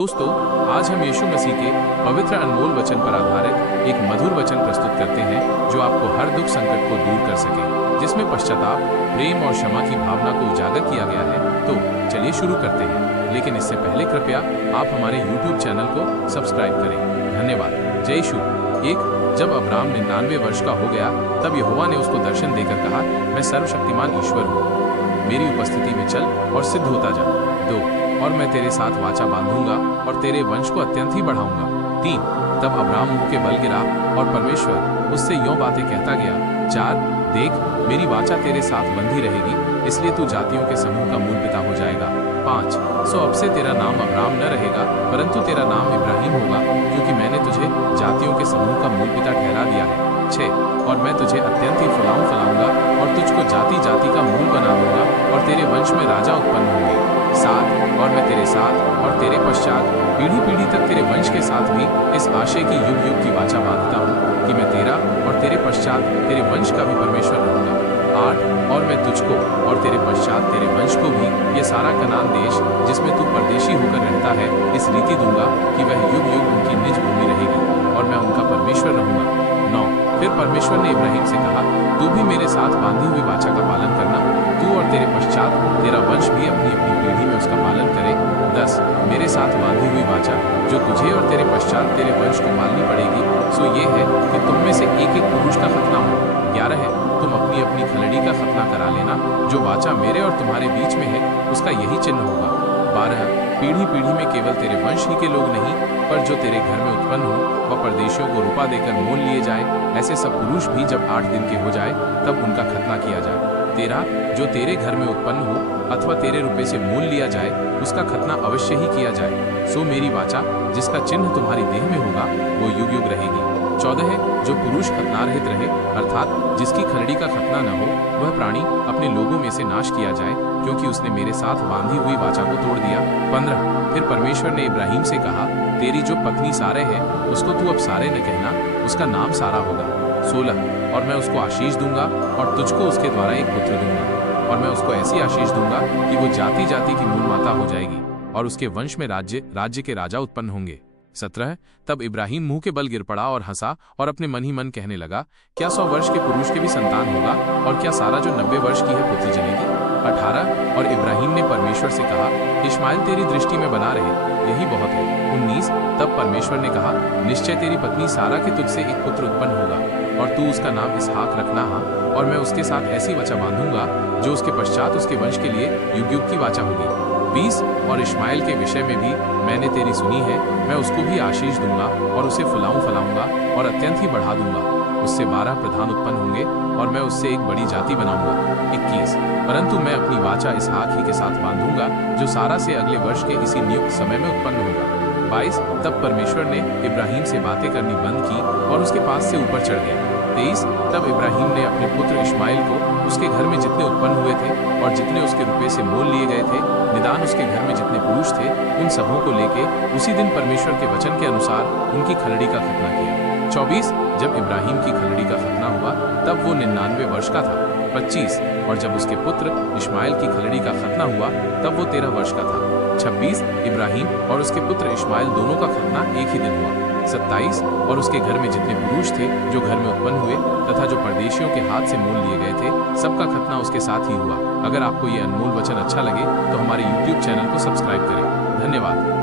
दोस्तों, आज हम यीशु मसीह के पवित्र अनमोल वचन पर आधारित एक मधुर वचन प्रस्तुत करते हैं जो आपको हर दुख संकट को दूर कर सके, जिसमें पश्चाताप, प्रेम और क्षमा की भावना को उजागर किया गया है। तो चलिए शुरू करते हैं, लेकिन इससे पहले कृपया आप हमारे YouTube चैनल को सब्सक्राइब करें। धन्यवाद। जय यीशु। जब अब्राम 99 वर्ष का हो गया, तब यहोवा ने उसको दर्शन देकर कहा, मैं सर्वशक्तिमान ईश्वर हूँ, मेरी उपस्थिति में चल और सिद्ध होता जा। 2 और मैं तेरे साथ वाचा बांधूंगा और तेरे वंश को अत्यंत ही बढ़ाऊंगा। 3 तब अब्राम मुंह के बल गिरा और परमेश्वर उससे यों बातें कहता गया। 4 देख, मेरी वाचा तेरे साथ बंधी रहेगी, इसलिए तू जातियों के समूह का मूल पिता हो जाएगा। 5 सो अब से तेरा नाम अब्राम न रहेगा, परंतु तेरा नाम इब्राहिम होगा, क्योंकि मैंने तुझे जातियों के समूह का मूल पिता ठहरा दिया है। 6 और मैं तुझे अत्यंत ही फलाऊंगा और तुझको जाति जाति का मूल बना दूंगा और तेरे वंश में राजा उत्पन्न होंगे। 7 और मैं तेरे साथ और तेरे पश्चात पीढ़ी पीढ़ी तक तेरे वंश के साथ भी इस आशय की युग युग की वाचा बांधता हूँ कि मैं तेरा और तेरे पश्चात तेरे वंश का भी परमेश्वर रहूंगा। 8 और मैं तुझको और तेरे पश्चात तेरे वंश को भी ये सारा कनान देश जिसमें तू परदेशी होकर रहता है इस रीति दूंगा कि वह युग युग उनकी निज भूमि रहेगी और मैं उनका परमेश्वर रहूंगा। 9 फिर परमेश्वर ने इब्राहिम से कहा, तू भी मेरे साथ बांधी हुई वाचा का पालन करना, तू और तेरे पश्चात तेरा वंश भी अपनी अपनी पीढ़ी में उसका पालन करे। 10 मेरे साथ बांधी हुई वाचा जो तुझे और तेरे पश्चात तेरे वंश को पालनी पड़ेगी, सो ये है कि तुम में से एक एक पुरुष का खतना हो। 11 है, तुम अपनी अपनी खलड़ी का खतना करा लेना, जो वाचा मेरे और तुम्हारे बीच में है उसका यही चिन्ह होगा। 12 पीढ़ी पीढ़ी में केवल तेरे वंश ही के लोग नहीं, पर जो तेरे घर में उत्पन्न हो वह परदेशियों को रुपा देकर मोल लिए जाए, ऐसे सब पुरुष भी जब 8 दिन के हो जाए तब उनका खतना किया जाए। 13 जो तेरे घर में उत्पन्न हो अथवा तेरे रुपए से मोल लिया जाए उसका खतना अवश्य ही किया जाए। सो मेरी वाचा जिसका चिन्ह तुम्हारी देह में होगा वो युग युग रहेगी। 14 जो पुरुष खतना रहित रहे, अर्थात जिसकी खलड़ी का खतना न हो, वह प्राणी अपने लोगों में से नाश किया जाए, क्योंकि उसने मेरे साथ बांधी हुई वाचा को तोड़ दिया। 15 फिर परमेश्वर ने इब्राहिम से कहा, तेरी जो पत्नी सारे है उसको तू अब सारे न कहना, उसका नाम सारा होगा। 16 और मैं उसको आशीष दूंगा और तुझको उसके द्वारा एक पुत्र दूंगा, और मैं उसको ऐसी आशीष दूंगा कि वो जाति जाति की मूल माता हो जाएगी और उसके वंश में राज्य के राजा उत्पन्न होंगे। 17 तब इब्राहिम मुंह के बल गिर पड़ा और हंसा और अपने मन ही मन कहने लगा, क्या 100 वर्ष के पुरुष के भी संतान होगा, और क्या सारा जो 90 वर्ष की है पुत्र जनेगी। 18 और इब्राहिम ने परमेश्वर से कहा, इश्माइल तेरी दृष्टि में बना रहे, यही बहुत है। 19 तब परमेश्वर ने कहा, निश्चय तेरी पत्नी सारा के तुझसे एक पुत्र उत्पन्न होगा और तू उसका नाम इसहाक रखना, और मैं उसके साथ ऐसी वाचा बांधूंगा जो उसके पश्चात उसके वंश के लिए युग युग की वाचा होगी। 20 और इश्माइल के विषय में भी मैंने तेरी सुनी है, मैं उसको भी आशीष दूंगा और उसे फलाऊंगा और अत्यंत ही बढ़ा दूंगा। उससे 12 प्रधान उत्पन्न होंगे और मैं उससे एक बड़ी जाति बनाऊंगा। 21 परंतु मैं अपनी वाचा इसहाक ही के साथ बांधूंगा जो सारा से अगले वर्ष के इसी नियुक्त समय में उत्पन्न होगा। 22 तब परमेश्वर ने इब्राहिम से बातें करनी बंद की और उसके पास से ऊपर चढ़ गया। 23 तब इब्राहिम ने अपने पुत्र इश्माइल को उसके घर में जितने उत्पन्न हुए थे और जितने उसके रुपए से मोल लिए गए थे, निदान उसके घर में जितने पुरुष थे, उन सबों को लेके उसी दिन परमेश्वर के वचन के अनुसार उनकी खलड़ी का खतना किया। 24 जब इब्राहिम की खलड़ी का खतना हुआ तब वो 99 वर्ष का था। 25 और जब उसके पुत्र इश्माइल की खलड़ी का खतना हुआ तब वो 13 वर्ष का था। 26 इब्राहिम और उसके पुत्र इश्माइल दोनों का खतना एक ही दिन हुआ। 27 और उसके घर में जितने पुरुष थे जो घर में उत्पन्न हुए तथा जो परदेशियों के हाथ से मोल लिए गए थे, सबका खतना उसके साथ ही हुआ। अगर आपको ये अनमोल वचन अच्छा लगे तो हमारे YouTube चैनल को सब्सक्राइब करें। धन्यवाद।